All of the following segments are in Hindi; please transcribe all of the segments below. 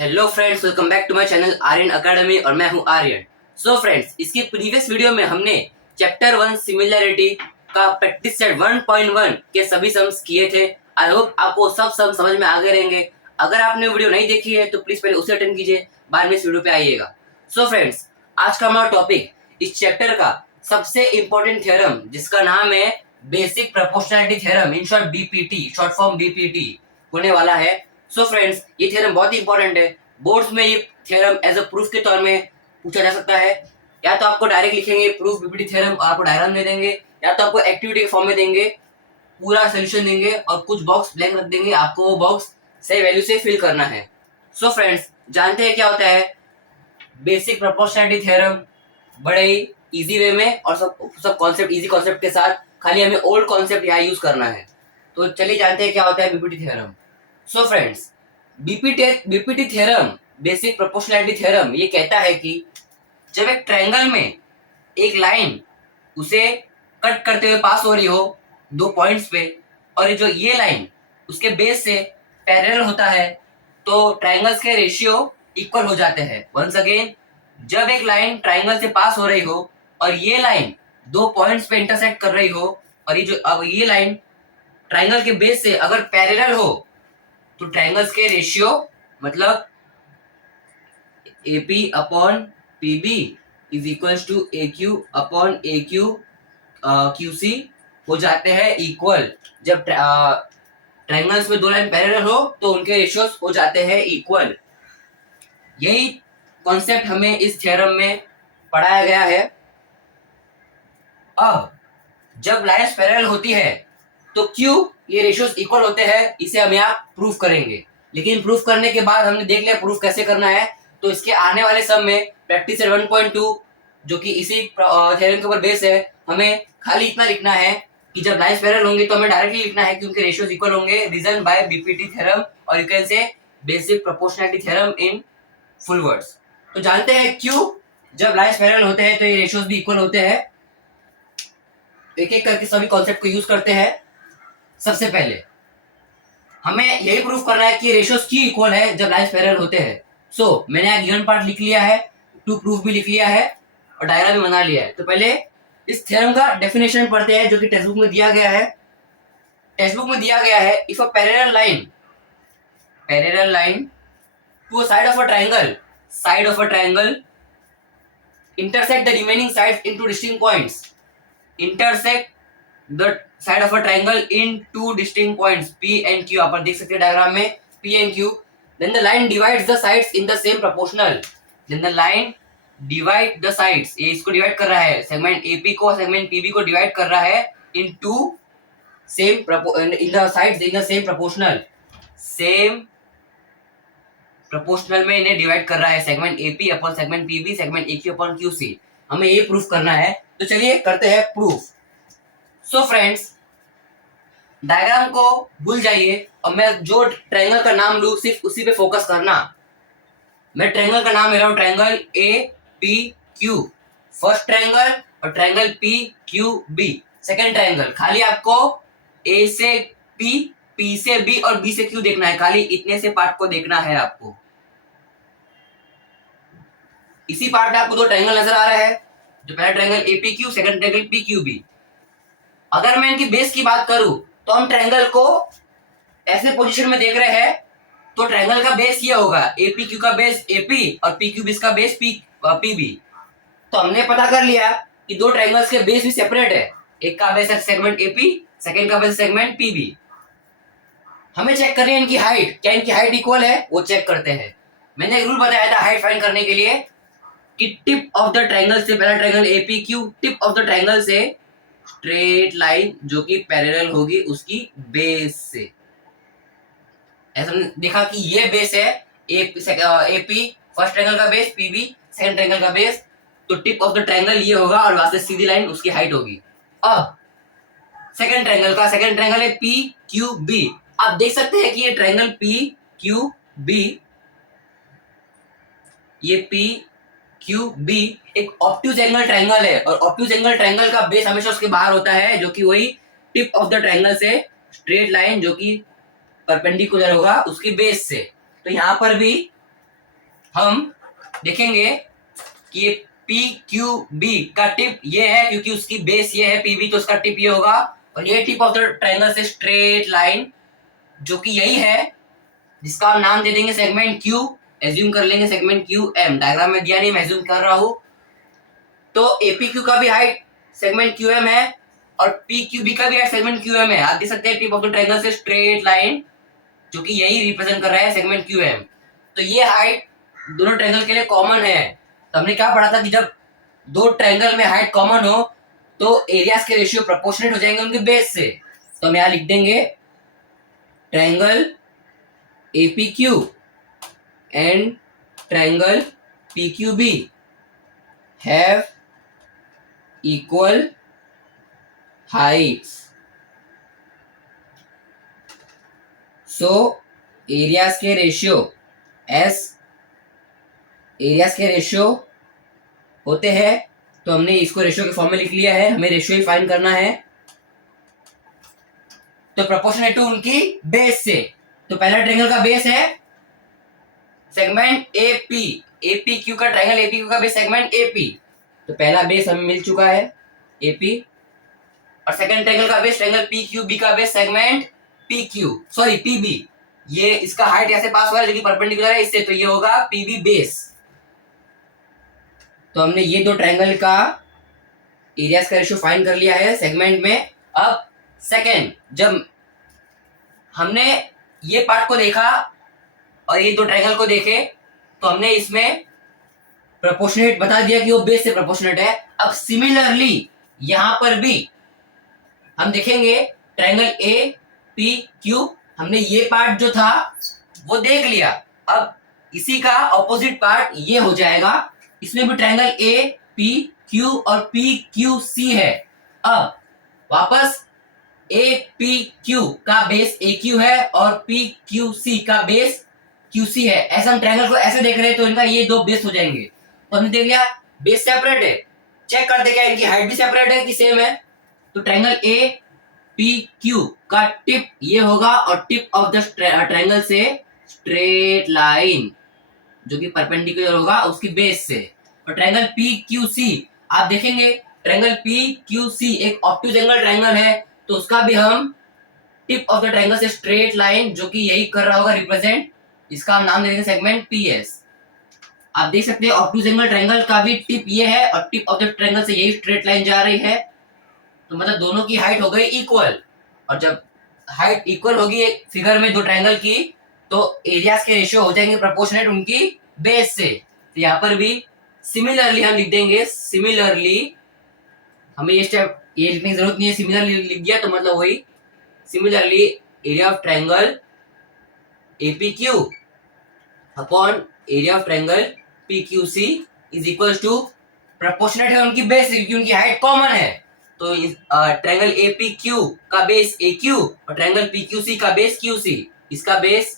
Hello friends, welcome back to my channel Aryan Academy और मैं हूं आर्यन। सो फ्रेंड्स, इसकी प्रीवियस वीडियो में हमने चैप्टर 1 सिमिलैरिटी का प्रैक्टिस सेट 1.1 के सभी सम्स किए थे। आई होप आपको सब सम समझ में आ गए रहेंगे। अगर आपने वीडियो नहीं देखी है तो प्लीज पहले उसे अटेंड कीजिए, बाद में इस वीडियो पे आइएगा। सो फ्रेंड्स, आज का हमारा टॉपिक इस चैप्टर का सबसे इंपॉर्टेंट थ्योरम, जिसका नाम है basic proportionality theorem, in short BPT, short form BPT होने वाला है। सो फ्रेंड्स, ये थ्योरम बहुत ही इंपॉर्टेंट है। बोर्ड्स में ये थ्योरम एज अ प्रूफ के तौर में पूछा जा सकता है। या तो आपको डायरेक्ट लिखेंगे प्रूफ बीपीटी थ्योरम और आपको डायग्राम दे देंगे, या तो आपको एक्टिविटी के फॉर्म में देंगे, पूरा सोल्यूशन देंगे और कुछ बॉक्स ब्लैंक रख देंगे, आपको वो बॉक्स सही वैल्यू से फिल करना है। सो फ्रेंड्स, जानते हैं क्या होता है बेसिक प्रोपोर्शनैलिटी थ्योरम। बड़े ही इजी वे में और सब कॉन्सेप्ट इजी कॉन्सेप्ट के साथ, खाली हमें ओल्ड कॉन्सेप्ट यहाँ यूज करना है। तो चलिए जानते हैं क्या होता है BPT theorem. So friends, BPT theorem, basic proportionality theorem, ये कहता है कि जब एक ट्रायंगल में एक लाइन उसे कट करते हुए पास हो रही हो दो पॉइंट्स पे, और जो ये लाइन उसके बेस से पैरेलल होता है, तो ट्रायंगल्स के रेशियो इक्वल हो जाते हैं। वंस अगेन, जब एक लाइन ट्रायंगल से पास हो रही हो और ये लाइन दो पॉइंट्स पे इंटरसेक्ट कर रही हो, और ये लाइन ट्रायंगल के बेस से अगर पैरेलल हो, तो ट्रायंगल्स के रेशियो मतलब AP upon PB is equals to AQ upon AQ QC हो जाते हैं इक्वल। जब ट्रायंगल्स में दो लाइन पैरेलल हो तो उनके रेशियोस हो जाते हैं इक्वल। यही कॉन्सेप्ट हमें इस थ्योरम में पढ़ाया गया है। अब जब लाइन्स पैरेलल होती है तो क्यों ये रेशियोस इक्वल होते हैं, इसे हम यहाँ प्रूफ करेंगे। लेकिन प्रूफ करने के बाद हमने देख लिया प्रूफ कैसे करना है, तो इसके आने वाले सम में प्रैक्टिस सेट 1.2 जो कि इसी थ्योरम के ऊपर बेस है, हमें खाली इतना लिखना है कि जब लाइन्स पैरेलल होंगी तो हमें डायरेक्टली लिखना है कि उनके रेशियोस इक्वल होंगे, रीजन बाय बीपीटी थ्योरम, और you can say basic proportionality theorem in full words. तो जानते हैं क्यों जब लाइन्स पैरेलल होते हैं तो ये रेशियोस भी इक्वल होते हैं। एक एक करके सभी कॉन्सेप्ट को यूज करते हैं। सबसे पहले हमें यही प्रूफ करना है कि रेशियोस क्यों इक्वल है जब लाइन्स पैरेलल होते हैं। सो मैंने यहाँ गिवन पार्ट लिख लिया है, टू प्रूफ भी लिख लिया है और डायग्राम भी बना लिया है। तो पहले इस थ्योरम का डेफिनेशन पढ़ते हैं जो कि टेक्स्ट बुक में दिया गया है। टेक्स्ट बुक में दिया गया है, if a parallel line to a side of a triangle intersect the remaining sides into distinct points, intersect the side of a triangle in two distinct points P and Q। आप देख सकते हैं डायग्राम में P and Q। then the line divides the sides in the same proportional, then the line divide the sides, ये इसको डिवाइड कर रहा है, सेगमेंट AP को सेगमेंट PB को डिवाइड कर रहा है in two same in the sides in the same proportional में इन्हें डिवाइड कर रहा है, segment AP upon segment PB, segment AQ upon QC। हमें ये प्रूफ करना है, तो चलिए करते हैं प्रूफ। सो फ्रेंड्स, डायग्राम को भूल जाइए और मैं जो ट्रायंगल का नाम लूं सिर्फ उसी पे फोकस करना। मैं ट्रायंगल का नाम ले रहा हूं, ट्रायंगल APQ फर्स्ट ट्रायंगल, और ट्रायंगल PQB सेकंड ट्रायंगल। खाली आपको A से P से B और B से Q देखना है, खाली इतने से पार्ट को देखना है आपको। इसी पार्ट में आपको दो ट्रायंगल नजर आ रहा है, जो पहला triangle APQ, second triangle PQB। अगर मैं इनकी बेस की बात करूं तो हम ट्रायंगल को ऐसे पोजीशन में देख रहे हैं, तो ट्रायंगल का बेस ये होगा, APQ का बेस AP और PQB का बेस PB। तो हमने पता कर लिया कि दो ट्रायंगल्स के बेस भी सेपरेट है, एक का बेस है सेगमेंट AP, सेकंड का बेस सेगमेंट PB। हमें चेक करनी है इनकी हाइट, क्या इनकी हाइट इक्वल है, वो चेक करते हैं। मैंने एक रूल बताया था हाइट फाइंड करने के लिए कि टिप ऑफ द ट्रायंगल से, पहला triangle APQ, tip of the triangle से स्ट्रेट लाइन जो कि पैरेलल होगी उसकी बेस से। ऐसा हमने देखा कि ये बेस है AP फर्स्ट ट्रायंगल का बेस, PB सेकंड ट्रायंगल का बेस, तो टिप ऑफ द ट्रायंगल ये होगा और वहां से सीधी लाइन उसकी हाइट होगी। अब सेकंड ट्रायंगल है PQB। आप देख सकते हैं कि ये ट्रायंगल PQB, ये PQB एक ऑब्ट्यूज एंगल ट्रायंगल है, और ऑब्ट्यूज एंगल ट्रायंगल का बेस हमेशा उसके बाहर होता है, जो कि वही टिप ऑफ द ट्रायंगल से स्ट्रेट लाइन जो कि परपेंडिकुलर होगा उसकी बेस से। तो यहाँ पर भी हम देखेंगे कि ये पी क्यू बी का टिप ये है, क्योंकि उसकी बेस ये है पीबी, तो उसका टिप ये होगा। और ये टिप ऑफ द ट्रायंगल से स्ट्रेट लाइन जो कि यही है, जिसका हम नाम दे देंगे सेगमेंट क्यू। एज्यूम कर लेंगे सेगमेंट क्यू एम, डायग्राम में दिया नहीं, मैं एज्यूम कर रहा हूं। तो एपी क्यू का भी हाइट सेगमेंट क्यू एम है और पी क्यू बी का भी हाइट सेगमेंट क्यू एम है। आप देख सकते हैं टिप ऑफ द ट्रायंगल से स्ट्रेट लाइन जो कि यही रिप्रेजेंट कर रहा है सेगमेंट क्यू एम। तो ये हाइट दोनों ट्रायंगल के लिए कॉमन है। तो हमने क्या पढ़ा था कि जब दो ट्रायंगल में हाइट कॉमन हो तो एरियाज के रेशियो प्रोपोर्शनेट हो जाएंगे उनके बेस से। तो हम यहां लिख देंगे triangle APQ and triangle PQB have equal heights, so areas के रेशियो एरियाज के रेशियो होते हैं। तो हमने इसको रेशियो के फॉर्म में लिख लिया है, हमें रेशियो ही फाइंड करना है। तो प्रोपोर्शनेट टू उनकी बेस से। तो पहला ट्रायंगल का बेस है सेगमेंट एपी, एपी क्यू का ट्रायंगल एपी क्यू का बेस सेगमेंट एपी। तो पहला बेस हमें मिल चुका है एपी। और सेकंड ट्रायंगल का base triangle P Q B का base segment P Q sorry PB. ये इसका हाइट ऐसे पास हो रहा है जो कि परपेंडिकुलर है इससे, तो ये होगा पीबी बेस। तो हमने ये दो ट्रायंगल का एरियाज का रेशियो फाइंड कर लिया है सेगमेंट में। अब सेकंड, जब हमने ये पार्ट को देखा और ये दो ट्रायंगल को देखे तो हमने इसमें प्रोपोर्शनेट बता दिया कि वो बेस से प्रोपोर्शनेट है। अब सिमिलरली यहां पर भी हम देखेंगे ट्रायंगल ए पी क्यू, हमने ये पार्ट जो था वो देख लिया। अब इसी का ऑपोजिट पार्ट ये हो जाएगा, इसमें भी ट्रायंगल ए पी क्यू और पी क्यू सी है। अब वापस ए पी क्यू का बेस ए क्यू है और पी क्यू सी का बेस क्यू सी है। ऐसा हम ट्रायंगल को ऐसे देख रहे हैं तो इनका ये दो बेस हो जाएंगे। तो हमने देख लिया बेस सेपरेट है, चेक करते क्या इनकी हाइट भी सेपरेट है कि सेम है। तो ट्रायंगल ए पी क्यू का टिप ये होगा और टिप ऑफ द ट्रायंगल से स्ट्रेट लाइन जो कि परपेंडिकुलर होगा उसकी बेस से। और ट्रायंगल पी क्यू सी आप देखेंगे ट्रायंगल पी क्यू सी एक ऑब्ट्यूज एंगल ट्रायंगल है, तो उसका भी हम टिप ऑफ द ट्रायंगल से स्ट्रेट लाइन जो कि यही कर रहा होगा रिप्रेजेंट, इसका हम नाम दे देंगे सेगमेंट पी एस। आप देख सकते हैं ऑब्ट्यूज एंगल ट्रायंगल का भी टिप ये है और टिप ऑफ द ट्रायंगल से यही स्ट्रेट लाइन जा रही है। तो मतलब दोनों की हाइट हो गई इक्वल। और जब हाइट इक्वल होगी एक फिगर में दो ट्रायंगल की तो एरियाज के रेशियो हो जाएंगे प्रोपोर्शनेट उनकी बेस से। तो यहाँ पर भी सिमिलरली हम लिख देंगे, सिमिलरली हमें ये स्टेप ये लिखने की जरूरत नहीं है, सिमिलरली लिख दिया तो मतलब वही similarly area of triangle APQ upon area of triangle PQC is equal to proportionate है उनकी बेस क्योंकि उनकी हाइट कॉमन है। तो ट्रायंगल एपीक्यू का बेस AQ और ट्रायंगल PQC का बेस QC, इसका बेस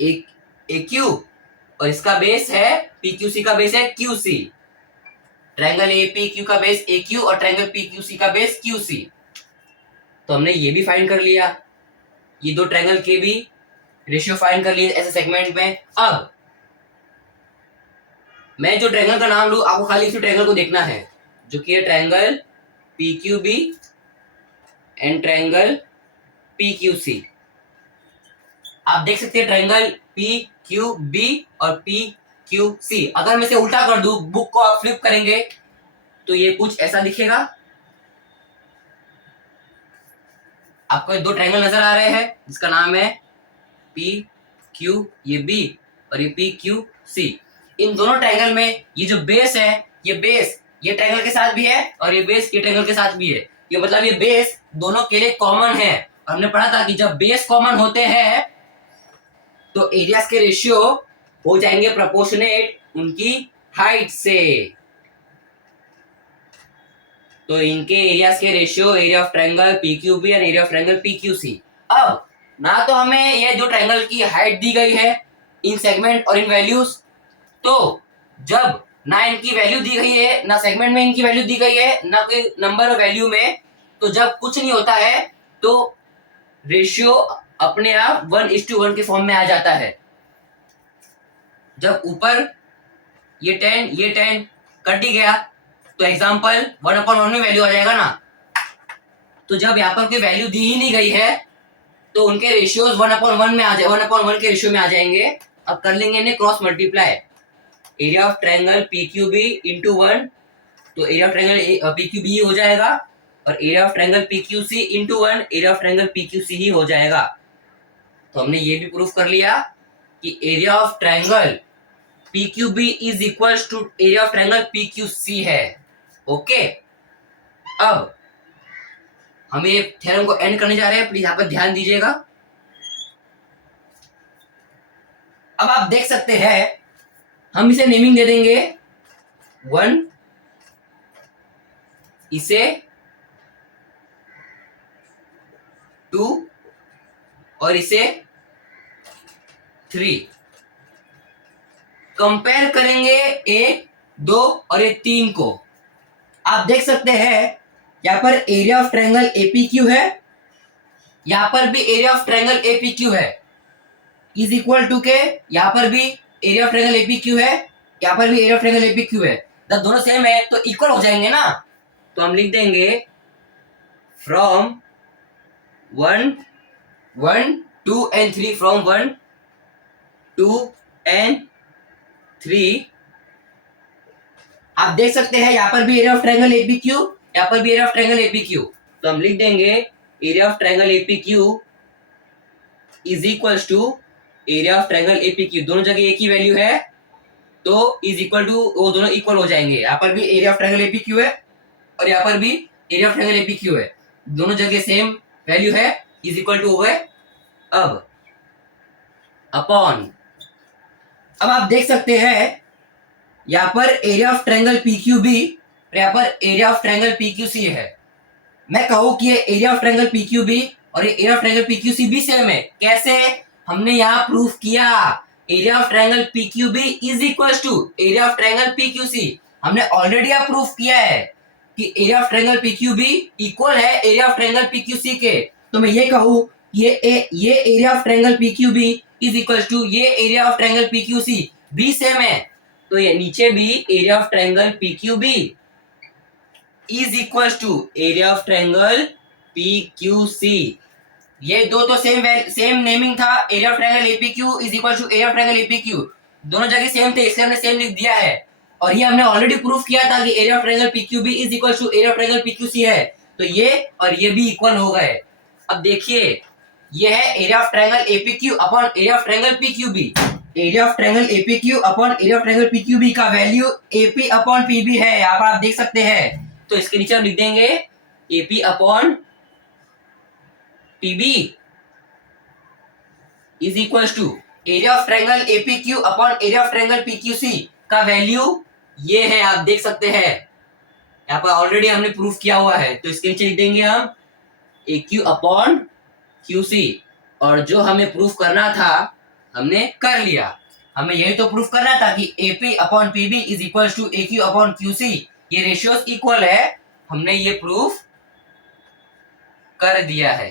AQ और इसका बेस है PQC का बेस है QC। ट्रायंगल APQ का बेस AQ और ट्रायंगल PQC का बेस QC। तो हमने ये भी फाइंड कर लिया, ये दो ट्रायंगल के भी रेशियो फाइंड कर लिए ऐसे सेगमेंट में। अब मैं जो ट्रायंगल का नाम लूं आपको खाली इसी ट्रायंगल को देखना है जो कि है triangle PQB and triangle PQC। आप देख सकते हैं ट्रायंगल PQB और PQC, अगर मैं इसे उल्टा कर दूं, बुक को आप फ्लिप करेंगे तो ये कुछ ऐसा दिखेगा। आपको दो ट्रायंगल नजर आ रहे हैं जिसका नाम है PQ, ये B और ये PQC। इन दोनों ट्रायंगल में ये जो बेस है, ये बेस ये ट्रायंगल के साथ भी है और ये बेस ये ट्रायंगल के साथ भी है। ये मतलब ये बेस दोनों के लिए कॉमन है। और हमने पढ़ा था कि जब बेस कॉमन होते हैं तो एरियाज के रेशियो हो जाएंगे प्रोपोर्शनेट उनकी हाइट से। तो इनके एरियाज के ratio area of triangle PQB and area of triangle PQC। अब ना तो हमें ये जो ट्रायंगल की हाइट दी गई है इन सेगमेंट और इन वैल्यूज, तो जब ना इनकी वैल्यू दी गई है ना सेगमेंट में इनकी वैल्यू दी गई है ना कोई नंबर वैल्यू में, तो जब कुछ नहीं होता है तो रेशियो अपने आप 1:1 के फॉर्म में आ जाता है। जब ऊपर ये 10 कट ही गया तो एग्जाम्पल 1/1 में वैल्यू आ जाएगा ना। तो जब यहाँ पर कोई वैल्यू दी ही नहीं गई है तो उनके रेशियोज 1/1 में आ जाए 1/1 के रेशियो में आ जाएंगे। अब कर लेंगे इन्हें cross multiply, area of triangle P Q B into 1, तो area of triangle P Q B हो जाएगा, और area of triangle P Q C into 1 area of triangle P Q C ही हो जाएगा। तो हमने ये भी प्रूफ कर लिया कि area of triangle P Q B is equal to area of triangle P Q C है। ओके, अब हम ये थ्योरम को एंड करने जा रहे हैं, प्लीज यहाँ पर ध्यान दीजिएगा। अब आप देख सकते हैं हम इसे नेमिंग दे देंगे 1, इसे 2 और इसे 3। कंपेयर करेंगे 1, 2 और ये 3 को। आप देख सकते हैं यहां पर एरिया ऑफ ट्रायंगल एपीक्यू है, यहां पर भी एरिया ऑफ ट्रायंगल एपीक्यू है, इज इक्वल टू के यहां पर भी एरिया ऑफ ट्रायंगल एपीक्यू है, यहां पर भी एरिया ऑफ ट्रायंगल एपीक्यू है। जब दोनों सेम है तो इक्वल हो जाएंगे ना। तो हम लिख देंगे फ्रॉम 1, 1, 2 and 3, फ्रॉम 1, 2 and 3। आप देख सकते हैं यहां पर भी एरिया ऑफ ट्रायंगल एपीक्यू, यहां पर भी एरिया ऑफ ट्रायंगल एपीक्यू। तो हम लिख देंगे area of triangle APQ is equals to area of triangle APQ. दोनों जगह एक ही वैल्यू है तो इज इक्वल टू, वो दोनों इक्वल हो जाएंगे। यहाँ पर भी एरिया ऑफ ट्रायंगल एपीक्यू है और यहाँ पर भी एरिया ऑफ ट्रायंगल एपीक्यू है, दोनों जगह सेम वैल्यू है, इज इक्वल टू हो गए। अब अपॉन, अब आप देख सकते हैं यहाँ पर एरिया ऑफ ट्रायंगल पीक्यूबी और यहाँ पर एरिया ऑफ ट्रायंगल पीक्यूसी है। मैं कहूँ कि ये एरिया ऑफ ट्रायंगल पीक्यूबी और ये एरिया ऑफ ट्रायंगल पीक्यूसी भी सेम है। कैसे? हमने यहाँ प्रूफ किया area of triangle PQB is equal to area of triangle PQC. हमने ऑलरेडी यहाँ प्रूफ किया है कि area of triangle PQB equal है एरिया ऑफ ट्रायंगल पीक्यूसी के। तो मैं ये कहूँ ये area of triangle PQB is equal to ये एरिया ऑफ ट्रायंगल पीक्यूसी भी सेम है। तो ये नीचे भी area of triangle PQB is equal to area of triangle PQC. ये दो तो सेम नेमिंग था, area of triangle APQ is equal to area of triangle APQ, दोनों जगह सेम थे इसलिए हमने सेम लिख दिया है। और ये हमने ऑलरेडी प्रूफ किया था कि area of triangle PQB is equal to area of triangle PQC है। तो ये और ये भी इक्वल हो गए। अब देखिए ये है area of triangle APQ upon area of triangle PQB. Area of triangle APQ upon area of triangle PQB का वैल्यू एपी अपॉन पीबी है, यहाँ पर आप देख सकते हैं। तो इसके नीचे हम लिख देंगे AP upon PB is equal to area of triangle APQ upon area of triangle PQC का वैल्यू ये है, आप देख सकते हैं यहाँ पर ऑलरेडी हमने प्रूफ किया हुआ है। तो इसके नीचे लिख देंगे हम AQ अपॉन QC, और जो हमें प्रूफ करना था हमने कर लिया। हमें यही तो प्रूफ करना था कि AP upon PB is equal to AQ upon QC, ये रेशियोज इक्वल है, हमने ये प्रूफ कर दिया है।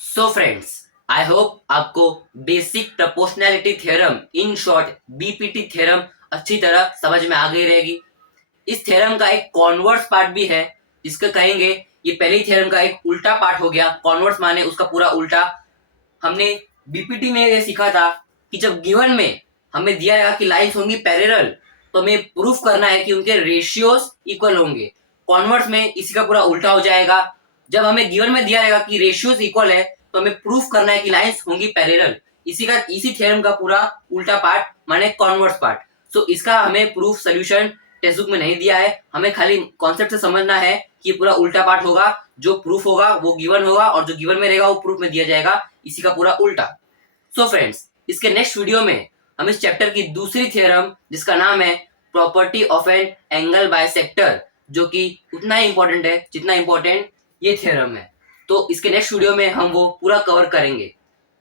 सो फ्रेंड्स, आई होप आपको basic proportionality theorem, in short BPT theorem अच्छी तरह समझ में आ गई रहेगी। इस थ्योरम का एक कॉन्वर्स पार्ट भी है जिसको कहेंगे, ये पहले ही थ्योरम का एक उल्टा पार्ट हो गया। कॉन्वर्स माने उसका पूरा उल्टा। हमने बीपीटी में ये सीखा था कि जब गिवन में हमें दिया रहेगा कि लाइंस होंगी पैरेलल, तो हमें प्रूफ करना है कि उनके रेशियोज इक्वल होंगे। कॉन्वर्स में इसी का पूरा उल्टा हो जाएगा। जब हमें गिवन में दिया रहेगा कि रेशियोज इक्वल है तो हमें प्रूफ करना है कि लाइंस होंगी पैरेलल। इसी थ्योरम का पूरा उल्टा पार्ट माने कॉन्वर्स पार्ट। सो इसका हमें प्रूफ सोल्यूशन टेक्स्ट बुक में नहीं दिया है, हमें खाली कॉन्सेप्ट से समझना है कि पूरा उल्टा पार्ट होगा, जो प्रूफ होगा वो गिवन होगा और जो गिवन में रहेगा वो प्रूफ में दिया जाएगा, इसी का पूरा उल्टा। सो फ्रेंड्स, इसके नेक्स्ट वीडियो में हम इस चैप्टर की दूसरी थ्योरम जिसका नाम है property of an angle bisector, जो कि उतना ही इंपॉर्टेंट है जितना इंपॉर्टेंट ये थ्योरम है, तो इसके नेक्स्ट वीडियो में हम वो पूरा कवर करेंगे।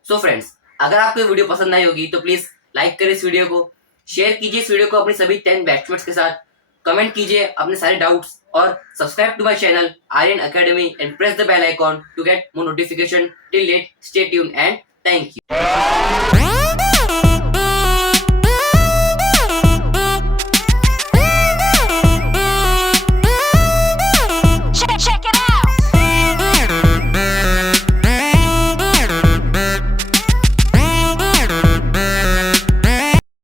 सो फ्रेंड्स, अगर आपको वीडियो पसंद आई होगी तो प्लीज लाइक करें इस वीडियो को, शेयर कीजिए इस वीडियो को अपने सभी 10 बैचमेट्स के साथ, कमेंट कीजिए अपने सारे डाउट्स और subscribe to my channel Aryan Academy and press the bell icon to get more notification. Till late, stay tuned and thank you.